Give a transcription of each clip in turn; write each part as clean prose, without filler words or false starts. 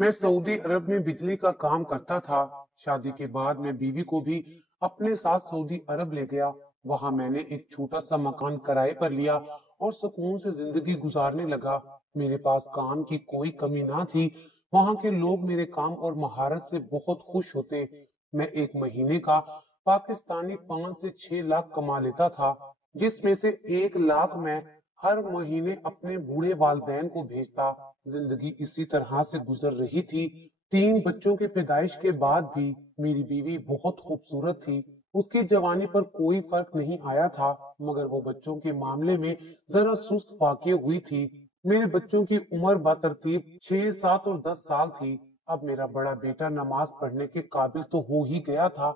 मैं सऊदी अरब में बिजली का काम करता था। शादी के बाद मैं बीवी को भी अपने साथ सऊदी अरब ले गया। वहां मैंने एक छोटा सा मकान किराए पर लिया और सुकून से जिंदगी गुजारने लगा। मेरे पास काम की कोई कमी ना थी। वहां के लोग मेरे काम और महारत से बहुत खुश होते। मैं एक महीने का पाकिस्तानी 5 से 6 लाख कमा लेता था, जिसमें से 1 लाख मैं हर महीने अपने बूढ़े वालिदैन को भेजता। जिंदगी इसी तरह से गुजर रही थी। 3 बच्चों की पैदाइश के बाद भी मेरी बीवी बहुत खूबसूरत थी। उसकी जवानी पर कोई फर्क नहीं आया था, मगर वो बच्चों के मामले में जरा सुस्त वाक़ई हुई थी। मेरे बच्चों की उम्र बतरतीब 6, 7 और 10 साल थी। अब मेरा बड़ा बेटा नमाज पढ़ने के काबिल तो हो ही गया था।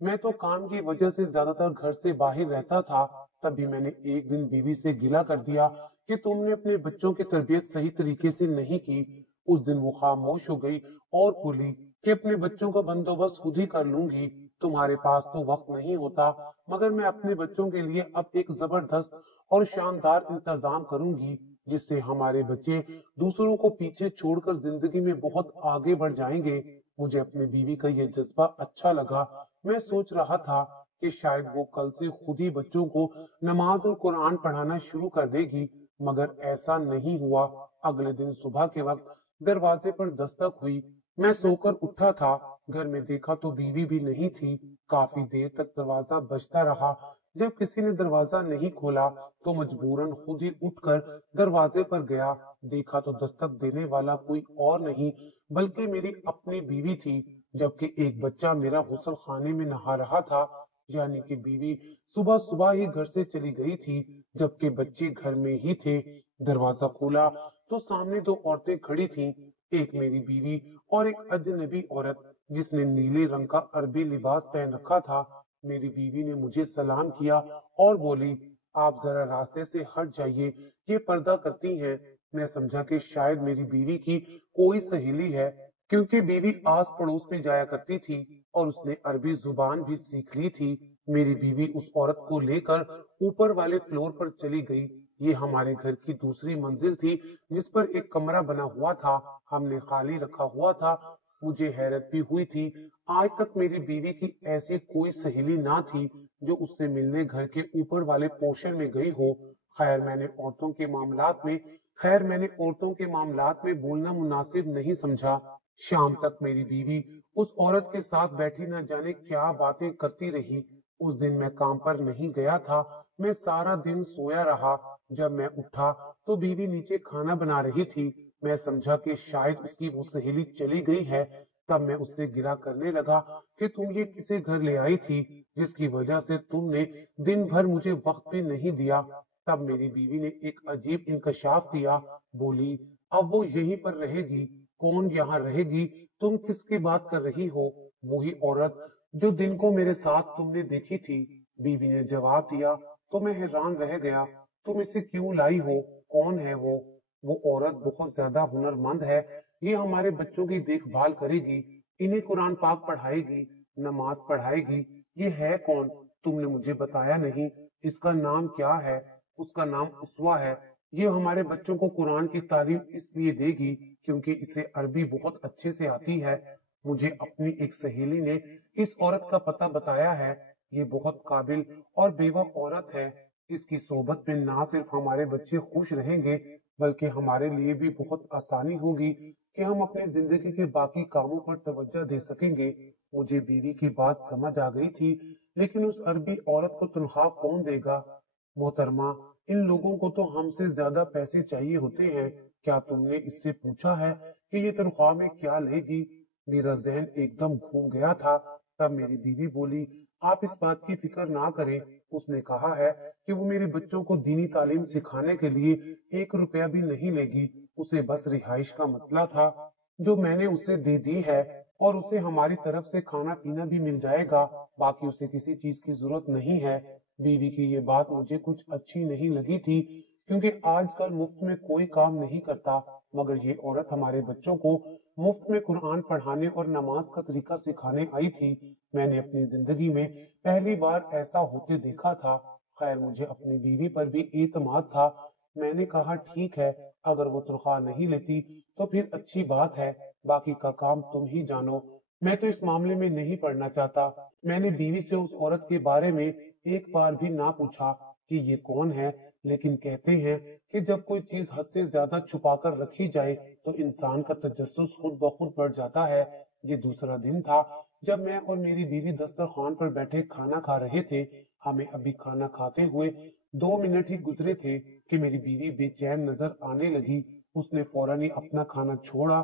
मैं तो काम की वजह से ज्यादातर घर से बाहर रहता था। तभी मैंने एक दिन बीवी से गिला कर दिया कि तुमने अपने बच्चों की तरबियत सही तरीके से नहीं की। उस दिन वो खामोश हो गई और बोली कि अपने बच्चों का बंदोबस्त खुद ही कर लूंगी। तुम्हारे पास तो वक्त नहीं होता, मगर मैं अपने बच्चों के लिए अब एक जबरदस्त और शानदार इंतजाम करूंगी, जिससे हमारे बच्चे दूसरों को पीछे छोड़कर जिंदगी में बहुत आगे बढ़ जाएंगे। मुझे अपनी बीवी का ये जज्बा अच्छा लगा। मैं सोच रहा था कि शायद वो कल से खुद ही बच्चों को नमाज और कुरान पढ़ाना शुरू कर देगी, मगर ऐसा नहीं हुआ। अगले दिन सुबह के वक्त दरवाजे पर दस्तक हुई। मैं सोकर उठा था। घर में देखा तो बीवी भी नहीं थी। काफी देर तक दरवाजा बजता रहा। जब किसी ने दरवाजा नहीं खोला तो मजबूरन खुद ही उठकर दरवाजे पर गया। देखा तो दस्तक देने वाला कोई और नहीं बल्कि मेरी अपनी बीवी थी, जबकि एक बच्चा मेरा गुसल खाने में नहा रहा था। यानी कि बीवी सुबह सुबह ही घर से चली गई थी, जबकि बच्चे घर में ही थे। दरवाजा खोला तो सामने 2 औरतें खड़ी थीं, एक मेरी बीवी और एक अजनबी औरत जिसने नीले रंग का अरबी लिबास पहन रखा था। मेरी बीवी ने मुझे सलाम किया और बोली, आप जरा रास्ते से हट जाइए, ये पर्दा करती हैं। मैं समझा कि शायद मेरी बीवी की कोई सहेली है, क्योंकि बीवी आस पड़ोस में जाया करती थी और उसने अरबी जुबान भी सीख ली थी। मेरी बीवी उस औरत को लेकर ऊपर वाले फ्लोर पर चली गई। ये हमारे घर की दूसरी मंजिल थी, जिस पर एक कमरा बना हुआ था। हमने खाली रखा हुआ था। मुझे हैरत भी हुई थी। आज तक मेरी बीवी की ऐसी कोई सहेली ना थी जो उससे मिलने घर के ऊपर वाले पोर्शन में गई हो। खैर मैंने औरतों के मामलात में खैर मैंने औरतों के मामलात में बोलना मुनासिब नहीं समझा। शाम तक मेरी बीवी उस औरत के साथ बैठी न जाने क्या बातें करती रही। उस दिन मैं काम पर नहीं गया था। मैं सारा दिन सोया रहा। जब मैं उठा तो बीवी नीचे खाना बना रही थी। मैं समझा कि शायद उसकी वो सहेली चली गई है। तब मैं उससे गिला करने लगा कि तुम ये किसे घर ले आई थी, जिसकी वजह से तुमने दिन भर मुझे वक्त भी नहीं दिया। तब मेरी बीवी ने एक अजीब इंकशाफ किया। बोली, अब वो यहीं पर रहेगी। कौन यहाँ रहेगी? तुम किसकी बात कर रही हो? वही औरत जो दिन को मेरे साथ तुमने देखी थी। बीवी ने जवाब दिया तो मैं हैरान रह गया। तुम इसे क्यों लाई हो? कौन है वो? वो औरत बहुत ज्यादा हुनरमंद है। ये हमारे बच्चों की देखभाल करेगी, इन्हें कुरान पाक पढ़ाएगी, नमाज पढ़ाएगी। ये है कौन? तुमने मुझे बताया नहीं। इसका नाम क्या है? उसका नाम उसवा है। ये हमारे बच्चों को कुरान की तालीम इसलिए देगी क्योंकि इसे अरबी बहुत अच्छे से आती है। मुझे अपनी एक सहेली ने इस औरत का पता बताया है। ये बहुत काबिल और बेवा औरत है। इसकी सोबत में ना सिर्फ हमारे बच्चे खुश रहेंगे, बल्कि हमारे लिए भी बहुत आसानी होगी कि हम अपनी जिंदगी के बाकी कामों पर तवज्जो दे सकेंगे। मुझे बीवी की बात समझ आ गई थी, लेकिन उस अरबी औरत को तनख्वाह कौन देगा? मोहतरमा, इन लोगों को तो हमसे ज्यादा पैसे चाहिए होते हैं। क्या तुमने इससे पूछा है कि ये तनख्वाह में क्या लेगी? मेरा जहन एकदम घूम गया था। तब मेरी बीवी बोली, आप इस बात की फिक्र ना करें। उसने कहा है कि वो मेरे बच्चों को दीनी तालीम सिखाने के लिए 1 रुपया भी नहीं लेगी। उसे बस रिहाइश का मसला था, जो मैंने उसे दे दी है, और उसे हमारी तरफ से खाना पीना भी मिल जाएगा। बाकी उसे किसी चीज की जरूरत नहीं है। बीवी की ये बात मुझे कुछ अच्छी नहीं लगी थी, क्योंकि आजकल मुफ्त में कोई काम नहीं करता। मगर ये औरत हमारे बच्चों को मुफ्त में कुरान पढ़ाने और नमाज का तरीका सिखाने आई थी। मैंने अपनी जिंदगी में पहली बार ऐसा होते देखा था। खैर मुझे अपनी बीवी पर भी एतमाद था। मैंने कहा ठीक है, अगर वो तनख्वाह नहीं लेती तो फिर अच्छी बात है, बाकी का काम तुम ही जानो। मैं तो इस मामले में नहीं पड़ना चाहता। मैंने बीवी से उस औरत के बारे में एक बार भी ना पूछा कि ये कौन है, लेकिन कहते हैं कि जब कोई चीज हद से ज्यादा छुपा कर रखी जाए तो इंसान का तजस्सुस खुद ब खुद बढ़ जाता है। ये दूसरा दिन था जब मैं और मेरी बीवी दस्तरखान पर बैठे खाना खा रहे थे। हमें अभी खाना खाते हुए 2 मिनट ही गुजरे थे कि मेरी बीवी बेचैन नजर आने लगी। उसने फौरन ही अपना खाना छोड़ा,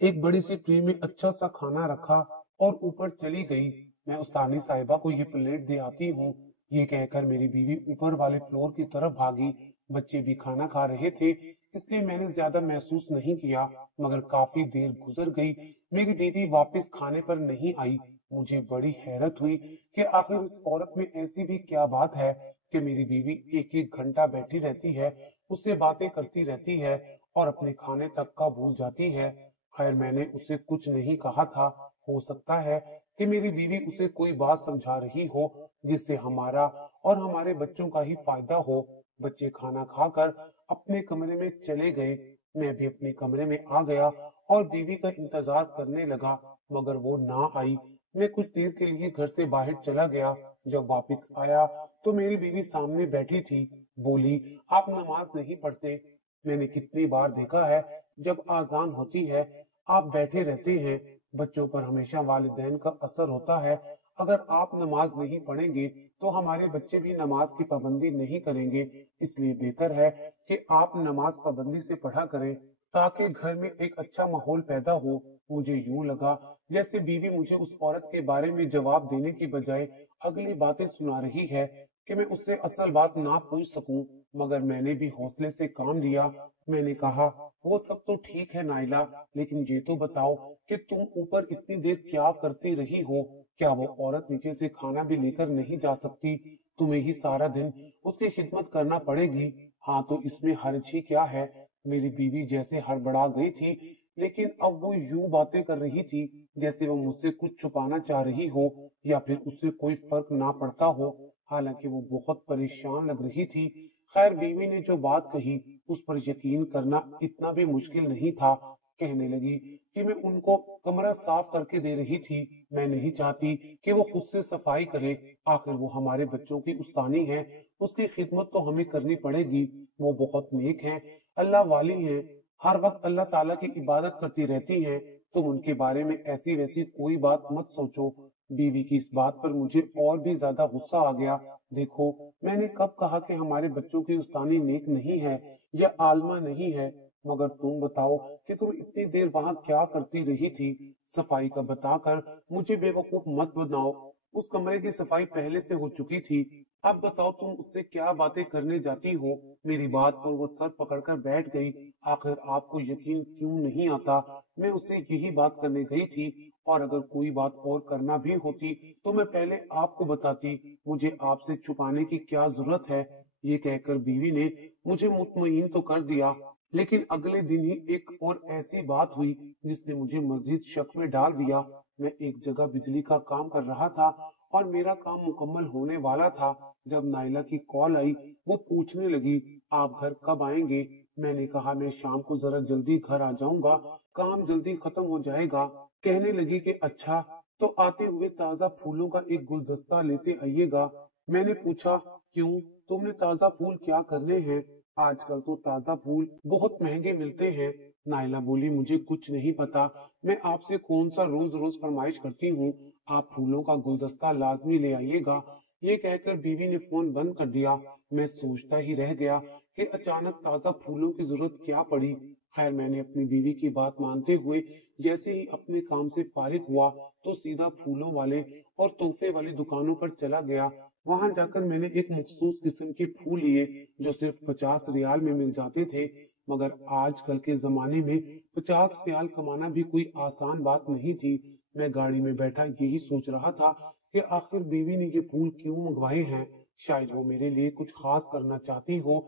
एक बड़ी सी ट्रे में अच्छा सा खाना रखा और ऊपर चली गई। मैं उस्तानी साहिबा को ये प्लेट दे आती हूँ, ये कहकर मेरी बीवी ऊपर वाले फ्लोर की तरफ भागी। बच्चे भी खाना खा रहे थे, इसलिए मैंने ज्यादा महसूस नहीं किया, मगर काफी देर गुजर गई, मेरी बीवी वापस खाने पर नहीं आई। मुझे बड़ी हैरत हुई कि आखिर उस औरत में ऐसी भी क्या बात है कि मेरी बीवी एक एक घंटा बैठी रहती है, उससे बातें करती रहती है और अपने खाने तक का भूल जाती है। खैर मैंने उसे कुछ नहीं कहा था। हो सकता है कि मेरी बीवी उसे कोई बात समझा रही हो जिससे हमारा और हमारे बच्चों का ही फायदा हो। बच्चे खाना खाकर अपने कमरे में चले गए। मैं भी अपने कमरे में आ गया और बीवी का इंतजार करने लगा, मगर वो ना आई। मैं कुछ देर के लिए घर से बाहर चला गया। जब वापस आया तो मेरी बीवी सामने बैठी थी। बोली, आप नमाज नहीं पढ़ते? मैंने कितनी बार देखा है, जब आजान होती है आप बैठे रहते हैं। बच्चों पर हमेशा वालिदैन का असर होता है। अगर आप नमाज नहीं पढ़ेंगे तो हमारे बच्चे भी नमाज की पाबंदी नहीं करेंगे। इसलिए बेहतर है कि आप नमाज पाबंदी से पढ़ा करें ताकि घर में एक अच्छा माहौल पैदा हो। मुझे यूं लगा जैसे बीवी मुझे उस औरत के बारे में जवाब देने की बजाय अगली बातें सुना रही है कि मैं उससे असल बात ना पूछ सकूं, मगर मैंने भी हौसले से काम लिया। मैंने कहा, वो सब तो ठीक है नाइला, लेकिन ये तो बताओ कि तुम ऊपर इतनी देर क्या करती रही हो? क्या वो औरत नीचे से खाना भी लेकर नहीं जा सकती? तुम्हें ही सारा दिन उसकी खिदमत करना पड़ेगी। हाँ तो इसमें हर्ज ही क्या है? मेरी बीवी जैसे हड़बड़ा गई थी, लेकिन अब वो यूं बातें कर रही थी जैसे वो मुझसे कुछ छुपाना चाह रही हो या फिर उससे कोई फर्क ना पड़ता हो। हालांकि वो बहुत परेशान लग रही थी। खैर बीवी ने जो बात कही उस पर यकीन करना इतना भी मुश्किल नहीं था। कहने लगी कि मैं उनको कमरा साफ करके दे रही थी, मैं नहीं चाहती कि वो खुद से सफाई करे। आखिर वो हमारे बच्चों की उस्तानी है, उसकी खिदमत तो हमें करनी पड़ेगी। वो बहुत नेक हैं, अल्लाह वाली हैं, हर वक्त अल्लाह ताला की इबादत करती रहती हैं। तुम उनके बारे में ऐसी वैसी कोई बात मत सोचो। बीवी की इस बात पर मुझे और भी ज्यादा गुस्सा आ गया। देखो, मैंने कब कहा कि हमारे बच्चों की उस्तानी नेक नहीं है या आलमा नहीं है? मगर तुम बताओ कि तुम इतनी देर वहां क्या करती रही थी? सफाई का बताकर मुझे बेवकूफ मत बनाओ। उस कमरे की सफाई पहले से हो चुकी थी। अब बताओ तुम उससे क्या बातें करने जाती हो? मेरी बात पर वो सर पकड़कर बैठ गई। आखिर आपको यकीन क्यों नहीं आता? मैं उससे यही बात करने गई थी, और अगर कोई बात और करना भी होती तो मैं पहले आपको बताती। मुझे आपसे छुपाने की क्या जरूरत है? ये कहकर बीवी ने मुझे मुतमईन तो कर दिया, लेकिन अगले दिन ही एक और ऐसी बात हुई जिसने मुझे मजीद शक में डाल दिया। मैं एक जगह बिजली का काम कर रहा था और मेरा काम मुकम्मल होने वाला था जब नाइला की कॉल आई। वो पूछने लगी, आप घर कब आएंगे? मैंने कहा, मैं शाम को जरा जल्दी घर आ जाऊंगा, काम जल्दी खत्म हो जाएगा। कहने लगी कि अच्छा, तो आते हुए ताजा फूलों का एक गुलदस्ता लेते आइएगा। मैंने पूछा, क्यों, तुमने ताजा फूल क्या करने हैं? आजकल तो ताजा फूल बहुत महंगे मिलते हैं। नाइला बोली, मुझे कुछ नहीं पता, मैं आपसे कौन सा रोज रोज फरमाइश करती हूँ। आप फूलों का गुलदस्ता लाजमी ले आइएगा। ये कहकर बीवी ने फोन बंद कर दिया। मैं सोचता ही रह गया कि अचानक ताजा फूलों की जरूरत क्या पड़ी। खैर मैंने अपनी बीवी की बात मानते हुए जैसे ही अपने काम से फारिग हुआ तो सीधा फूलों वाले और तोहफे वाली दुकानों पर चला गया। वहां जाकर मैंने एक मखसूस किस्म के फूल लिए जो सिर्फ 50 रियाल में मिल जाते थे। मगर आजकल के जमाने में 50 रियाल कमाना भी कोई आसान बात नहीं थी। मैं गाड़ी में बैठा यही सोच रहा था कि आखिर बीवी ने ये फूल क्यों मंगवाए हैं। शायद वो मेरे लिए कुछ खास करना चाहती हो।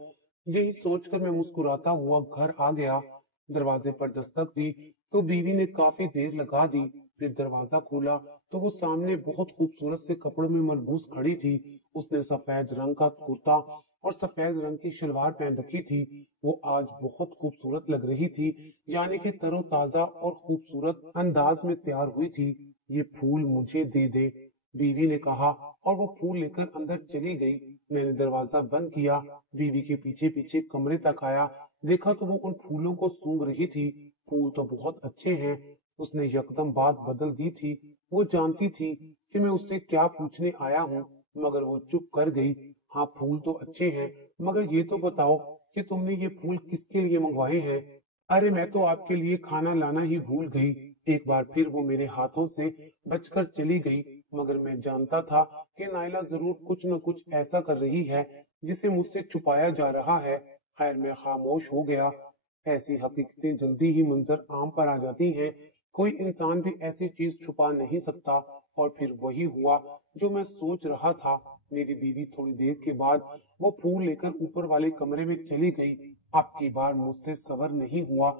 यही सोचकर मैं मुस्कुराता हुआ घर आ गया। दरवाजे पर दस्तक दी तो बीवी ने काफी देर लगा दी। फिर दरवाजा खोला तो वो सामने बहुत खूबसूरत से कपड़ों में मलबूस खड़ी थी। उसने सफेद रंग का कुर्ता और सफेद रंग की शलवार पहन रखी थी। वो आज बहुत खूबसूरत लग रही थी, यानी कि तरोताजा और खूबसूरत अंदाज में तैयार हुई थी। ये फूल मुझे दे दे, बीवी ने कहा, और वो फूल लेकर अंदर चली गई। मैंने दरवाजा बंद किया, बीवी के पीछे पीछे कमरे तक आया। देखा तो वो उन फूलों को सूंघ रही थी। फूल तो बहुत अच्छे हैं। उसने यकदम बात बदल दी थी। वो जानती थी कि मैं उससे क्या पूछने आया हूँ, मगर वो चुप कर गई। हाँ, फूल तो अच्छे हैं, मगर ये तो बताओ कि तुमने ये फूल किसके लिए मंगवाए हैं? अरे, मैं तो आपके लिए खाना लाना ही भूल गई। एक बार फिर वो मेरे हाथों से बचकर चली गई, मगर मैं जानता था कि नायला जरूर कुछ न कुछ ऐसा कर रही है जिसे मुझसे छुपाया जा रहा है। खैर, मैं खामोश हो गया। ऐसी हकीकतें जल्दी ही मंजर आम पर आ जाती हैं। कोई इंसान भी ऐसी चीज छुपा नहीं सकता। और फिर वही हुआ जो मैं सोच रहा था। मेरी बीवी थोड़ी देर के बाद वो फूल लेकर ऊपर वाले कमरे में चली गई। अब की बार मुझसे सबर नहीं हुआ।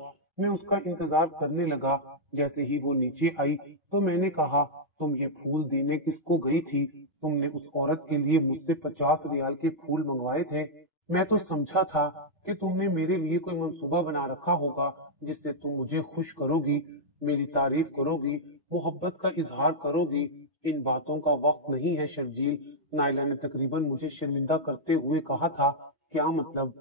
मैं उसका इंतजार करने लगा। जैसे ही वो नीचे आई तो मैंने कहा, तुम ये फूल देने किसको गई थी? तुमने उस औरत के लिए मुझसे 50 रियाल के फूल मंगवाए थे। मैं तो समझा था कि तुमने मेरे लिए कोई मंसूबा बना रखा होगा जिससे तुम मुझे खुश करोगी, मेरी तारीफ करोगी, मोहब्बत का इजहार करोगी। इन बातों का वक्त नहीं है शर्जील, नायला ने तकरीबन मुझे शर्मिंदा करते हुए कहा था। क्या मतलब?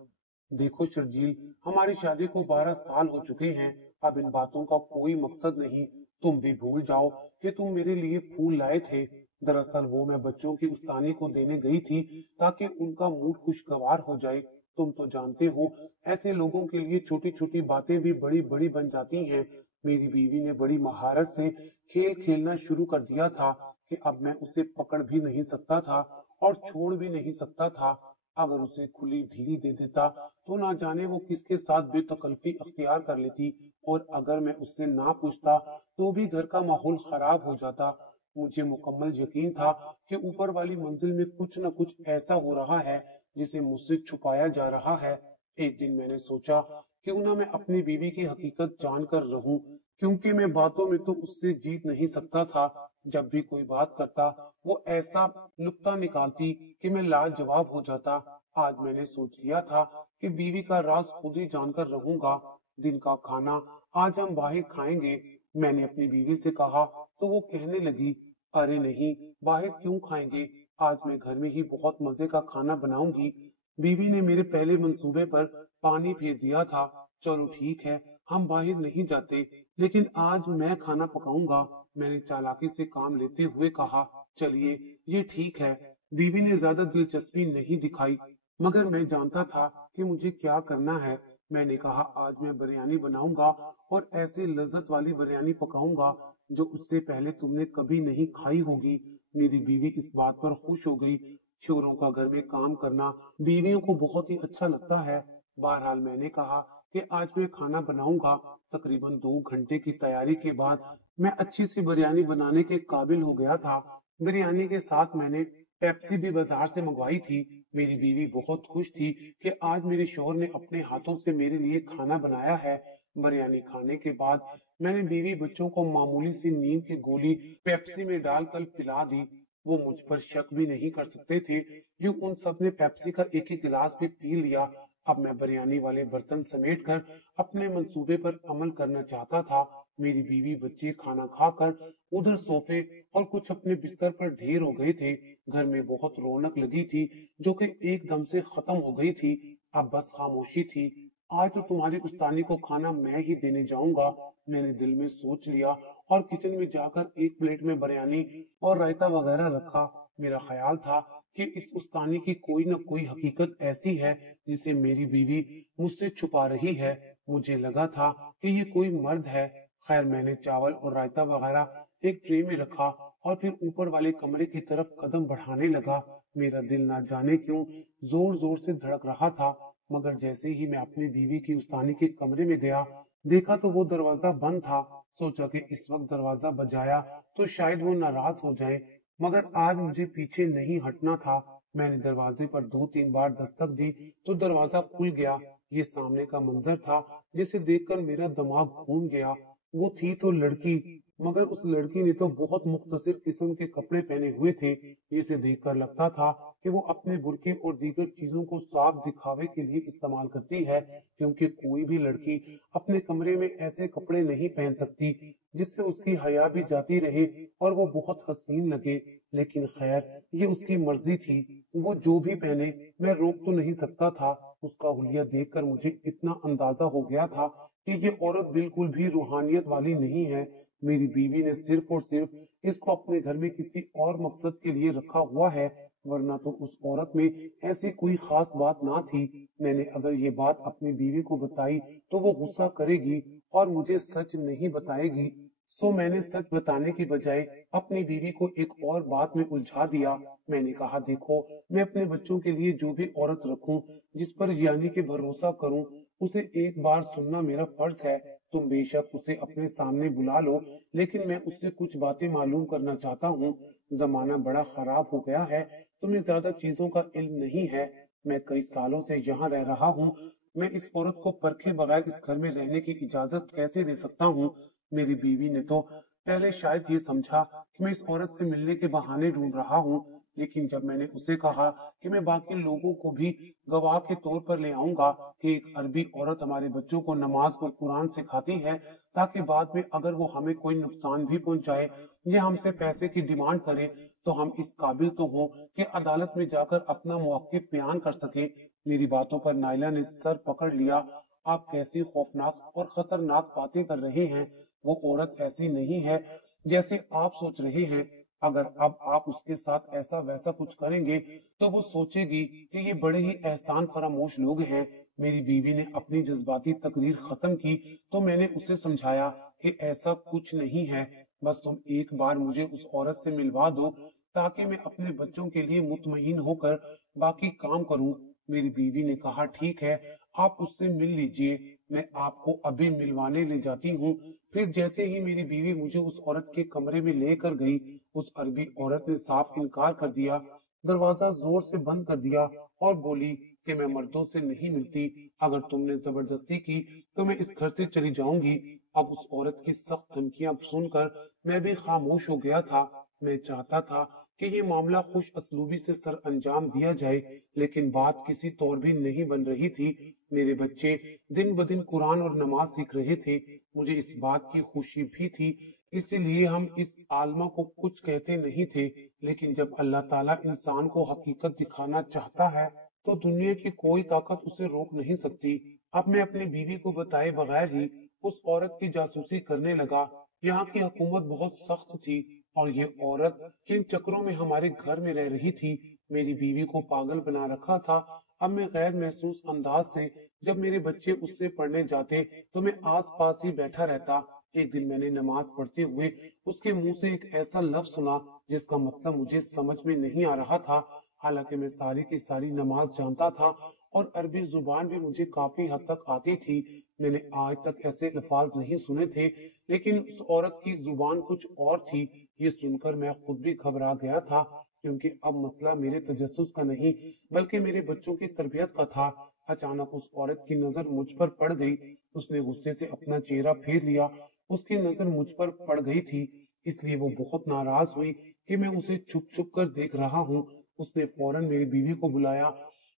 देखो शर्जील, हमारी शादी को 12 साल हो चुके हैं। अब इन बातों का कोई मकसद नहीं। तुम भी भूल जाओ कि तुम मेरे लिए फूल लाए थे। दरअसल वो मैं बच्चों की उस्तानी को देने गई थी ताकि उनका मूड खुशगवार हो जाए। तुम तो जानते हो, ऐसे लोगों के लिए छोटी छोटी बातें भी बड़ी बड़ी बन जाती हैं। मेरी बीवी ने बड़ी महारत से खेल खेलना शुरू कर दिया था कि अब मैं उसे पकड़ भी नहीं सकता था और छोड़ भी नहीं सकता था। अगर उसे खुली ढील दे देता तो ना जाने वो किसके साथ बेतकल्फी अख्तियार कर लेती, और अगर मैं उससे ना पूछता तो भी घर का माहौल खराब हो जाता। मुझे मुकम्मल यकीन था कि ऊपर वाली मंजिल में कुछ न कुछ ऐसा हो रहा है जिसे मुझसे छुपाया जा रहा है। एक दिन मैंने सोचा, क्यों ना मैं अपनी बीवी की हकीकत जानकर रहूं, क्योंकि मैं बातों में तो उससे जीत नहीं सकता था। जब भी कोई बात करता वो ऐसा नुक्ता निकालती कि मैं लाजवाब हो जाता। आज मैंने सोच लिया था कि बीवी का राज खुद ही जानकर रहूंगा। दिन का खाना आज हम बाहर खाएंगे, मैंने अपनी बीवी से कहा। तो वो कहने लगी, अरे नहीं, बाहर क्यों खाएंगे, आज मैं घर में ही बहुत मजे का खाना बनाऊंगी। बीवी ने मेरे पहले मंसूबे पर पानी फेर दिया था। चलो ठीक है, हम बाहर नहीं जाते, लेकिन आज मैं खाना पकाऊंगा, मैंने चालाकी से काम लेते हुए कहा। चलिए, ये ठीक है। बीवी ने ज्यादा दिलचस्पी नहीं दिखाई, मगर मैं जानता था कि मुझे क्या करना है। मैंने कहा, आज मैं बिरयानी बनाऊंगा और ऐसी लज्जत वाली बिरयानी पकाऊंगा जो उससे पहले तुमने कभी नहीं खाई होगी। मेरी बीवी इस बात पर खुश हो गई। शोरों का घर में काम करना बीवियों को बहुत ही अच्छा लगता है। बहरहाल मैंने कहा कि आज मैं खाना बनाऊंगा। तकरीबन 2 घंटे की तैयारी के बाद मैं अच्छी सी बिरयानी बनाने के काबिल हो गया था। बिरयानी के साथ मैंने पेप्सी भी बाजार से मंगवाई थी। मेरी बीवी बहुत खुश थी कि आज मेरे शौहर ने अपने हाथों से मेरे लिए खाना बनाया है। बिरयानी खाने के बाद मैंने बीवी बच्चों को मामूली सी नींद की गोली पेप्सी में डालकर पिला दी। वो मुझ पर शक भी नहीं कर सकते थे कि उन सब ने पेप्सी का एक एक गिलास भी पी लिया। अब मैं बिरयानी वाले बर्तन समेटकर अपने मंसूबे पर अमल करना चाहता था। मेरी बीवी बच्चे खाना खाकर उधर सोफे और कुछ अपने बिस्तर पर ढेर हो गए थे। घर में बहुत रौनक लगी थी जो कि एकदम से खत्म हो गई थी। अब बस खामोशी थी। आज तो तुम्हारी उस्तानी को खाना मैं ही देने जाऊंगा, मैंने दिल में सोच लिया, और किचन में जाकर एक प्लेट में बिरयानी और रायता वगैरह रखा। मेरा ख्याल था कि इस उस्तानी की कोई न कोई हकीकत ऐसी है जिसे मेरी बीवी मुझसे छुपा रही है। मुझे लगा था कि ये कोई मर्द है। खैर, मैंने चावल और रायता वगैरह एक ट्रे में रखा और फिर ऊपर वाले कमरे की तरफ कदम बढ़ाने लगा। मेरा दिल ना जाने क्यों जोर जोर से धड़क रहा था, मगर जैसे ही मैं अपनी बीवी की उस्तानी के कमरे में गया, देखा तो वो दरवाजा बंद था। सोचा कि इस वक्त दरवाजा बजाया तो शायद वो नाराज हो जाए, मगर आज मुझे पीछे नहीं हटना था। मैंने दरवाजे पर 2-3 बार दस्तक दी तो दरवाजा खुल गया। ये सामने का मंजर था जिसे देखकर मेरा दिमाग घूम गया। वो थी तो लड़की, मगर उस लड़की ने तो बहुत मुख्तसर किस्म के कपड़े पहने हुए थे। इसे देखकर लगता था कि वो अपने बुर्के और दीगर चीजों को साफ दिखावे के लिए इस्तेमाल करती है, क्योंकि कोई भी लड़की अपने कमरे में ऐसे कपड़े नहीं पहन सकती जिससे उसकी हया भी जाती रहे और वो बहुत हसीन लगे। लेकिन खैर, ये उसकी मर्जी थी, वो जो भी पहने मैं रोक तो नहीं सकता था। उसका हुलिया देखकर मुझे इतना अंदाजा हो गया था कि ये औरत बिल्कुल भी रूहानियत वाली नहीं है। मेरी बीवी ने सिर्फ और सिर्फ इसको अपने घर में किसी और मकसद के लिए रखा हुआ है, वरना तो उस औरत में ऐसी कोई खास बात ना थी। मैंने अगर ये बात अपनी बीवी को बताई तो वो गुस्सा करेगी और मुझे सच नहीं बताएगी। सो मैंने सच बताने की बजाय अपनी बीवी को एक और बात में उलझा दिया। मैंने कहा, देखो, मैं अपने बच्चों के लिए जो भी औरत रखूं, जिस पर यानी कि भरोसा करूं, उसे एक बार सुनना मेरा फर्ज है। तुम बेशक उसे अपने सामने बुला लो, लेकिन मैं उससे कुछ बातें मालूम करना चाहता हूँ। जमाना बड़ा खराब हो गया है, तुम्हें ज्यादा चीजों का इल्म नहीं है। मैं कई सालों से यहाँ रह रहा हूँ, मैं इस औरत को परखे बगैर इस घर में रहने की इजाजत कैसे दे सकता हूँ? मेरी बीवी ने तो पहले शायद ये समझा कि मैं इस औरत से मिलने के बहाने ढूंढ रहा हूँ, लेकिन जब मैंने उसे कहा कि मैं बाकी लोगों को भी गवाह के तौर पर ले आऊंगा कि एक अरबी औरत हमारे बच्चों को नमाज और कुरान सिखाती है, ताकि बाद में अगर वो हमें कोई नुकसान भी पहुंचाए या हमसे पैसे की डिमांड करे, तो हम इस काबिल तो हो कि अदालत में जाकर अपना मौकिफ बयान कर सके। मेरी बातों पर नाइला ने सर पकड़ लिया। आप कैसी खौफनाक और खतरनाक बातें कर रहे हैं। वो औरत ऐसी नहीं है जैसे आप सोच रहे हैं। अगर अब आप उसके साथ ऐसा वैसा कुछ करेंगे तो वो सोचेगी कि ये बड़े ही एहसान फरामोश लोग हैं। मेरी बीवी ने अपनी जज्बाती तकरीर खत्म की तो मैंने उसे समझाया कि ऐसा कुछ नहीं है, बस तुम एक बार मुझे उस औरत से मिलवा दो ताकि मैं अपने बच्चों के लिए मुतमईन होकर बाकी काम करूं। मेरी बीवी ने कहा, ठीक है, आप उससे मिल लीजिए, मैं आपको अभी मिलवाने ले जाती हूँ। फिर जैसे ही मेरी बीवी मुझे उस औरत के कमरे में लेकर गई, उस अरबी औरत ने साफ इनकार कर दिया, दरवाजा जोर से बंद कर दिया और बोली कि मैं मर्दों से नहीं मिलती, अगर तुमने जबरदस्ती की तो मैं इस घर से चली जाऊंगी। अब उस औरत की सख्त धमकियां सुनकर मैं भी खामोश हो गया था। मैं चाहता था कि ये मामला खुश असलूबी से सर अंजाम दिया जाए, लेकिन बात किसी तौर भी नहीं बन रही थी। मेरे बच्चे दिन ब दिन कुरान और नमाज सीख रहे थे, मुझे इस बात की खुशी भी थी, इसीलिए हम इस आलमा को कुछ कहते नहीं थे। लेकिन जब अल्लाह ताला इंसान को हकीकत दिखाना चाहता है तो दुनिया की कोई ताकत उसे रोक नहीं सकती। अब मैं अपनी बीवी को बताए बगैर ही उस औरत की जासूसी करने लगा। यहाँ की हुकूमत बहुत सख्त थी और ये औरत किन चक्रों में हमारे घर में रह रही थी, मेरी बीवी को पागल बना रखा था। अब मैं गैर महसूस अंदाज से जब मेरे बच्चे उससे पढ़ने जाते तो मैं आस पास ही बैठा रहता। एक दिन मैंने नमाज पढ़ते हुए उसके मुंह से एक ऐसा लफ्ज सुना जिसका मतलब मुझे समझ में नहीं आ रहा था। हालांकि मैं सारी की सारी नमाज जानता था और अरबी जुबान भी मुझे काफी हद तक आती थी। मैंने आज तक ऐसे अल्फाज नहीं सुने थे, लेकिन उस औरत की जुबान कुछ और थी। ये सुनकर मैं खुद भी घबरा गया था, क्योंकि अब मसला मेरे तजस्सुस का नहीं बल्कि मेरे बच्चों की तरबियत का था। अचानक उस औरत की नजर मुझ पर पड़ गई। उसने गुस्से से अपना चेहरा फेर लिया। उसकी नजर मुझ पर पड़ गई थी, इसलिए वो बहुत नाराज हुई कि मैं उसे छुप छुप कर देख रहा हूँ। उसने फौरन मेरी बीवी को बुलाया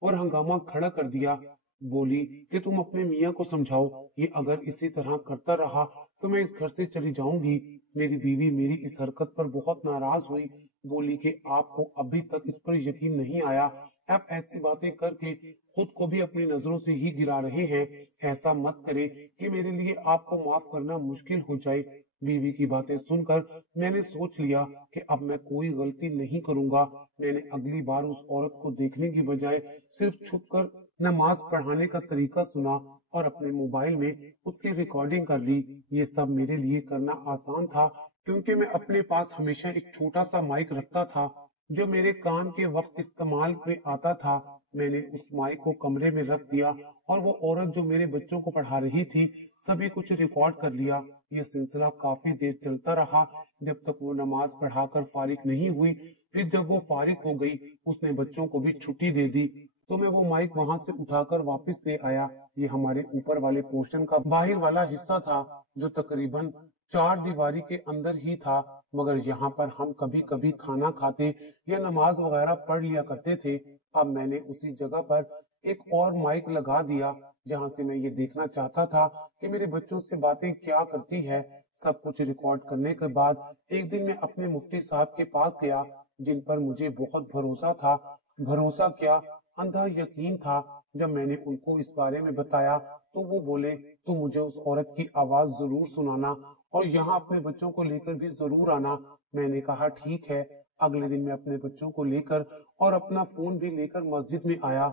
और हंगामा खड़ा कर दिया। बोली कि तुम अपने मियाँ को समझाओ, ये अगर इसी तरह करता रहा तो मैं इस घर से चली जाऊंगी। मेरी बीवी मेरी इस हरकत पर बहुत नाराज हुई। बोली कि आपको अभी तक इस पर यकीन नहीं आया, आप ऐसी बातें करके खुद को भी अपनी नजरों से ही गिरा रहे हैं। ऐसा मत करें कि मेरे लिए आपको माफ करना मुश्किल हो जाए। बीवी की बातें सुनकर मैंने सोच लिया कि अब मैं कोई गलती नहीं करूंगा। मैंने अगली बार उस औरत को देखने की बजाय सिर्फ छुपकर नमाज पढ़ाने का तरीका सुना और अपने मोबाइल में उसकी रिकॉर्डिंग कर ली। ये सब मेरे लिए करना आसान था, क्योंकि मैं अपने पास हमेशा एक छोटा सा माइक रखता था जो मेरे काम के वक्त इस्तेमाल में आता था। मैंने उस माइक को कमरे में रख दिया और वो औरत जो मेरे बच्चों को पढ़ा रही थी सभी कुछ रिकॉर्ड कर लिया। ये सिलसिला काफी देर चलता रहा, जब तक वो नमाज पढ़ाकर फारिग नहीं हुई। फिर जब वो फारिग हो गई, उसने बच्चों को भी छुट्टी दे दी तो मैं वो माइक वहां से उठाकर वापस ले आया। ये हमारे ऊपर वाले पोर्शन का बाहर वाला हिस्सा था, जो तकरीबन 4 दीवारी के अंदर ही था, मगर यहाँ पर हम कभी कभी खाना खाते या नमाज वगैरह पढ़ लिया करते थे। अब मैंने उसी जगह पर एक और माइक लगा दिया, जहां से मैं ये देखना चाहता था कि मेरे बच्चों से बातें क्या करती है। सब कुछ रिकॉर्ड करने के बाद एक दिन मैं अपने मुफ्ती साहब के पास गया, जिन पर मुझे बहुत भरोसा था। भरोसा क्या, अंधा यकीन था। जब मैंने उनको इस बारे में बताया तो वो बोले, तो मुझे उस औरत की आवाज जरूर सुनाना और यहाँ अपने बच्चों को लेकर भी जरूर आना। मैंने कहा ठीक है। अगले दिन मैं अपने बच्चों को लेकर और अपना फोन भी लेकर मस्जिद में आया।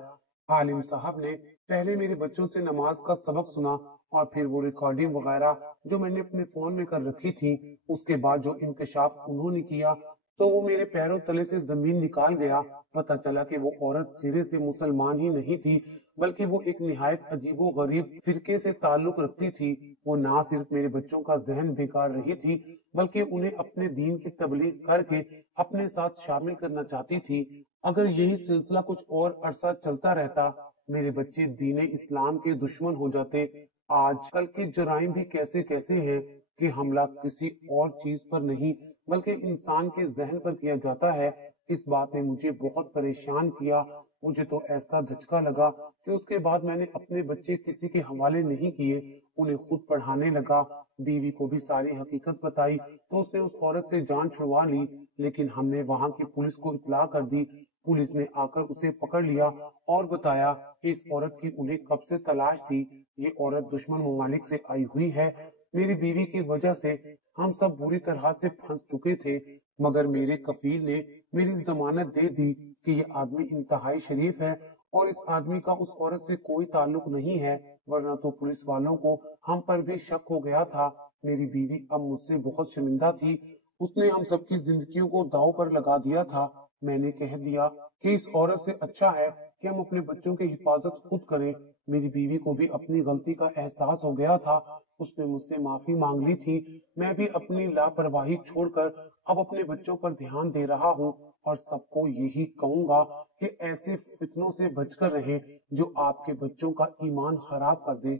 आलिम साहब ने पहले मेरे बच्चों से नमाज का सबक सुना और फिर वो रिकॉर्डिंग वगैरह जो मैंने अपने फोन में कर रखी थी, उसके बाद जो इंकशाफ उन्होंने किया, तो वो मेरे पैरों तले से जमीन निकाल गया। पता चला कि वो औरत सिरे से मुसलमान ही नहीं थी, बल्कि वो एक निहायत अजीबो गरीब फिरके से ताल्लुक रखती थी। वो ना सिर्फ मेरे बच्चों का जहन बिगाड़ रही थी, बल्कि उन्हें अपने दीन की तबलीग करके अपने साथ शामिल करना चाहती थी। अगर यही सिलसिला कुछ और अरसा चलता रहता, मेरे बच्चे दीन इस्लाम के दुश्मन हो जाते। आजकल के जराइम भी कैसे कैसे हैं कि हमला किसी और चीज पर नहीं, बल्कि इंसान के जहन पर किया जाता है। इस बात ने मुझे बहुत परेशान किया। मुझे तो ऐसा धचका लगा कि उसके बाद मैंने अपने बच्चे किसी के हवाले नहीं किए, उन्हें खुद पढ़ाने लगा। बीवी को भी सारी हकीकत बताई तो उसने उस औरत से जान छुड़वा ली, लेकिन हमने वहां की पुलिस को इत्तला कर दी। पुलिस ने आकर उसे पकड़ लिया और बताया कि इस औरत की उन्हें कब से तलाश थी। ये औरत दुश्मन ममालिक से आई हुई है। मेरी बीवी की वजह से हम सब बुरी तरह से फंस चुके थे, मगर मेरे कफील ने मेरी जमानत दे दी कि ये आदमी इंतहाई शरीफ है और इस आदमी का उस औरत से कोई ताल्लुक नहीं है, वरना तो पुलिस वालों को हम पर भी शक हो गया था। मेरी बीवी अब मुझसे बहुत शर्मिंदा थी। उसने हम सबकी जिंदगियों को दांव पर लगा दिया था। मैंने कह दिया कि इस औरत से अच्छा है कि हम अपने बच्चों की हिफाजत खुद करें। मेरी बीवी को भी अपनी गलती का एहसास हो गया था। उसने मुझसे माफी मांग ली थी। मैं भी अपनी लापरवाही छोड़कर अब अपने बच्चों पर ध्यान दे रहा हूँ और सबको यही कहूंगा कि ऐसे फितनों से बचकर रहें जो आपके बच्चों का ईमान खराब कर दे।